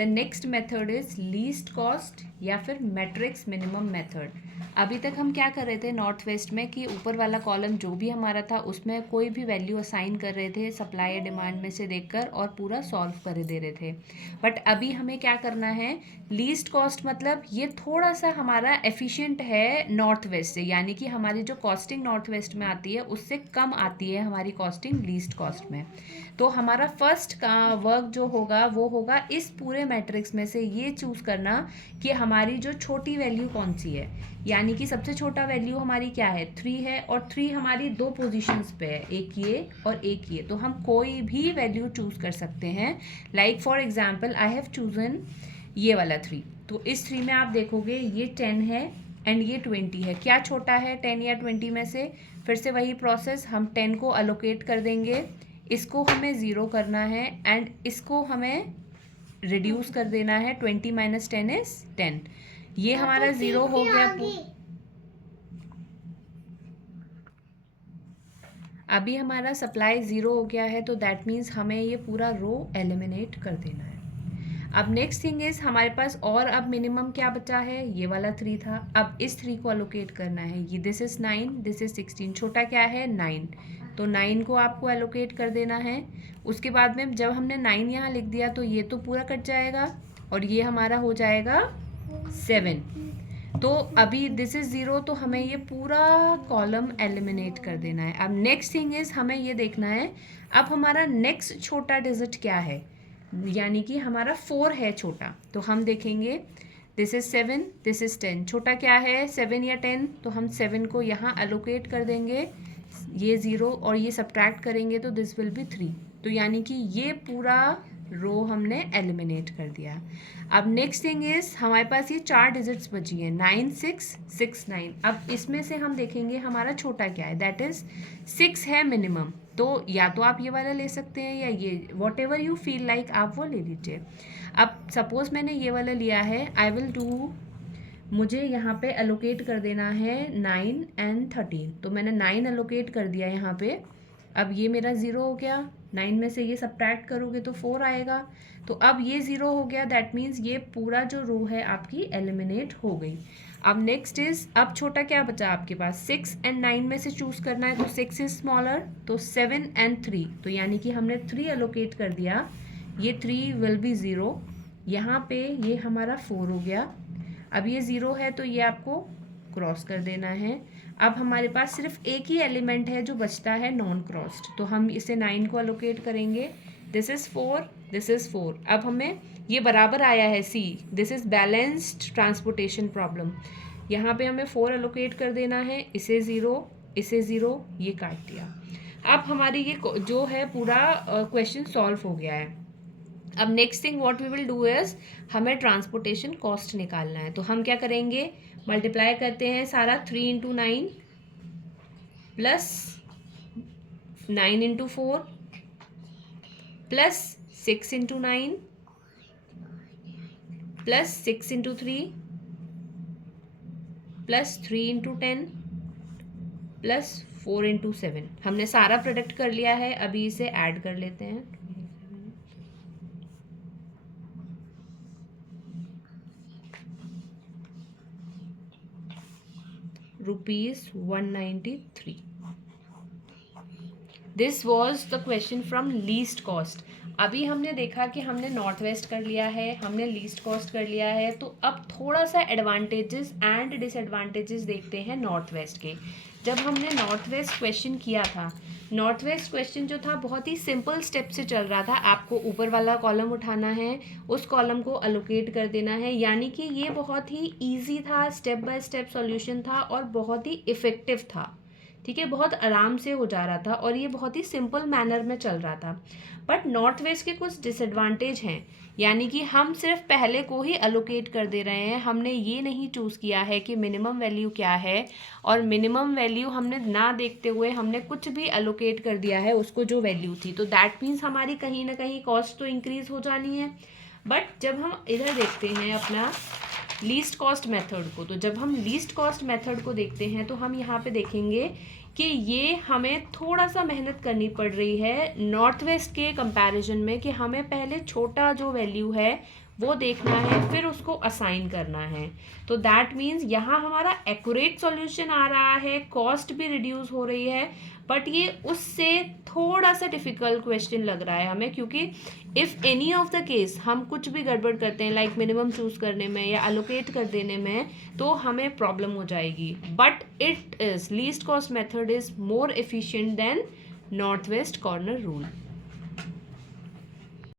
The next method is least cost या फिर matrix minimum method. अभी तक हम क्या कर रहे थे नॉर्थ वेस्ट में कि ऊपर वाला कॉलम जो भी हमारा था उसमें कोई भी वैल्यू असाइन कर रहे थे सप्लाई या डिमांड में से देखकर और पूरा सॉल्व कर दे रहे थे। बट अभी हमें क्या करना है, लीस्ट कॉस्ट मतलब ये थोड़ा सा हमारा एफिशिएंट है नॉर्थ वेस्ट से, यानी कि हमारी जो कॉस्टिंग नॉर्थ वेस्ट में आती है उससे कम आती है हमारी कॉस्टिंग लीस्ट कॉस्ट में। तो हमारा फर्स्ट का वर्क जो होगा वो होगा इस पूरे मैट्रिक्स में से ये चूज़ करना कि हमारी जो छोटी वैल्यू कौन सी है, यानी कि सबसे छोटा वैल्यू हमारी क्या है 3 है, और 3 हमारी दो पोजीशंस पे है, एक ये और एक ये। तो हम कोई भी वैल्यू चूज़ कर सकते हैं। Like for example I have chosen ये वाला 3। तो इस 3 में आप देखोगे ये 10 है एंड ये 20 है। क्या छोटा है 10 या 20 में से? फिर से वही प्रोसेस, हम 10 को अलोकेट कर देंगे, इसको हमें 0 करना है एंड इसको हमें रिड्यूस कर देना है। 20 माइनस 10 इज 10। ये हमारा 0 हो गया। अभी हमारा सप्लाई 0 हो गया है, तो दैट मीन्स हमें ये पूरा रो एलिमिनेट कर देना है। अब नेक्स्ट थिंग इज हमारे पास और अब मिनिमम क्या बचा है, ये वाला 3 था। अब इस 3 को अलोकेट करना है। ये दिस इज 9, दिस इज 16। छोटा क्या है 9, तो 9 को आपको एलोकेट कर देना है। उसके बाद में जब हमने 9 यहाँ लिख दिया तो ये तो पूरा कट जाएगा और ये हमारा हो जाएगा 7। तो अभी दिस इज 0, तो हमें ये पूरा कॉलम एलिमिनेट कर देना है। अब नेक्स्ट थिंग इज हमें ये देखना है अब हमारा नेक्स्ट छोटा डिजिट क्या है, यानी कि हमारा 4 है छोटा। तो हम देखेंगे दिस इज 7, दिस इज 10। छोटा क्या है 7 या 10, तो हम 7 को यहाँ एलोकेट कर देंगे, ये 0 और ये सब्ट्रैक्ट करेंगे तो दिस विल बी 3। तो यानी कि ये पूरा रो हमने एलिमिनेट कर दिया। अब नेक्स्ट थिंग इज हमारे पास ये 4 डिजिट्स बची हैं 9 6 6 9। अब इसमें से हम देखेंगे हमारा छोटा क्या है, दैट इज 6 है मिनिमम। तो या तो आप ये वाला ले सकते हैं या ये, what ever you feel like आप वो ले लीजिए। अब सपोज मैंने ये वाला लिया है, आई विल डू, मुझे यहाँ पे एलोकेट कर देना है 9 एंड 13। तो मैंने 9 एलोकेट कर दिया यहाँ पे। अब ये मेरा 0 हो गया, 9 में से ये सब्ट्रैक्ट करोगे तो 4 आएगा। तो अब ये 0 हो गया, दैट मीन्स ये पूरा जो रो है आपकी एलिमिनेट हो गई। अब नेक्स्ट इज, अब छोटा क्या बचा आपके पास, 6 एंड 9 में से चूज करना है। तो 6 इज स्मॉलर, तो 7 एंड 3। तो यानी कि हमने 3 एलोकेट कर दिया, ये 3 विल बी 0। यहाँ पे ये हमारा 4 हो गया। अब ये 0 है तो ये आपको क्रॉस कर देना है। अब हमारे पास सिर्फ एक ही एलिमेंट है जो बचता है नॉन क्रॉस्ड, तो हम इसे 9 को अलोकेट करेंगे। This is 4, this is 4। अब हमें ये बराबर आया है see, this is balanced transportation problem. यहाँ पे हमें 4 अलोकेट कर देना है, इसे 0, इसे 0, ये काट दिया। अब हमारी ये जो है पूरा क्वेश्चन सॉल्व हो गया है। अब next thing what we will do is, हमें ट्रांसपोर्टेशन कॉस्ट निकालना है। तो हम क्या करेंगे, मल्टीप्लाई करते हैं सारा 3 into 9 plus 9 into 4 plus 6 into 9 plus 6 into 3 plus 3 into 10 plus 4 into 7। हमने सारा प्रोडक्ट कर लिया है, अभी इसे ऐड कर लेते हैं। ₹193। This was the question from least cost. अभी हमने देखा कि हमने नॉर्थ वेस्ट कर लिया है, हमने लीस्ट कॉस्ट कर लिया है, तो अब थोड़ा सा एडवांटेजेस एंड डिसएडवांटेजेस देखते हैं नॉर्थ वेस्ट के। जब हमने नॉर्थ वेस्ट क्वेश्चन किया था, नॉर्थ वेस्ट क्वेश्चन जो था बहुत ही सिंपल स्टेप से चल रहा था। आपको ऊपर वाला कॉलम उठाना है, उस कॉलम को अलोकेट कर देना है, यानी कि ये बहुत ही ईजी था, स्टेप बाय स्टेप सॉल्यूशन था और बहुत ही इफ़ेक्टिव था। ठीक है, बहुत आराम से हो जा रहा था और ये बहुत ही सिंपल मैनर में चल रहा था। बट नॉर्थ वेस्ट के कुछ डिसएडवांटेज हैं, यानी कि हम सिर्फ पहले को ही अलोकेट कर दे रहे हैं। हमने ये नहीं चूज़ किया है कि मिनिमम वैल्यू क्या है, और मिनिमम वैल्यू हमने ना देखते हुए हमने कुछ भी अलोकेट कर दिया है उसको जो वैल्यू थी। तो दैट मीन्स हमारी कहीं ना कहीं कॉस्ट तो इंक्रीज हो जानी है। बट जब हम इधर देखते हैं अपना लीस्ट कॉस्ट मेथड को, तो जब हम लीस्ट कॉस्ट मेथड को देखते हैं तो हम यहाँ पे देखेंगे कि ये हमें थोड़ा सा मेहनत करनी पड़ रही है नॉर्थ वेस्ट के कंपैरिजन में, कि हमें पहले छोटा जो वैल्यू है वो देखना है, फिर उसको असाइन करना है। तो दैट मीन्स यहाँ हमारा एक्यूरेट सॉल्यूशन आ रहा है, कॉस्ट भी रिड्यूस हो रही है, बट ये उससे थोड़ा सा डिफिकल्ट क्वेश्चन लग रहा है हमें, क्योंकि if any of the case हम कुछ भी गड़बड़ करते हैं लाइक मिनिमम चूज करने में या अलोकेट कर देने में, तो हमें प्रॉब्लम हो जाएगी। But it is least cost method is more efficient then north west corner rule.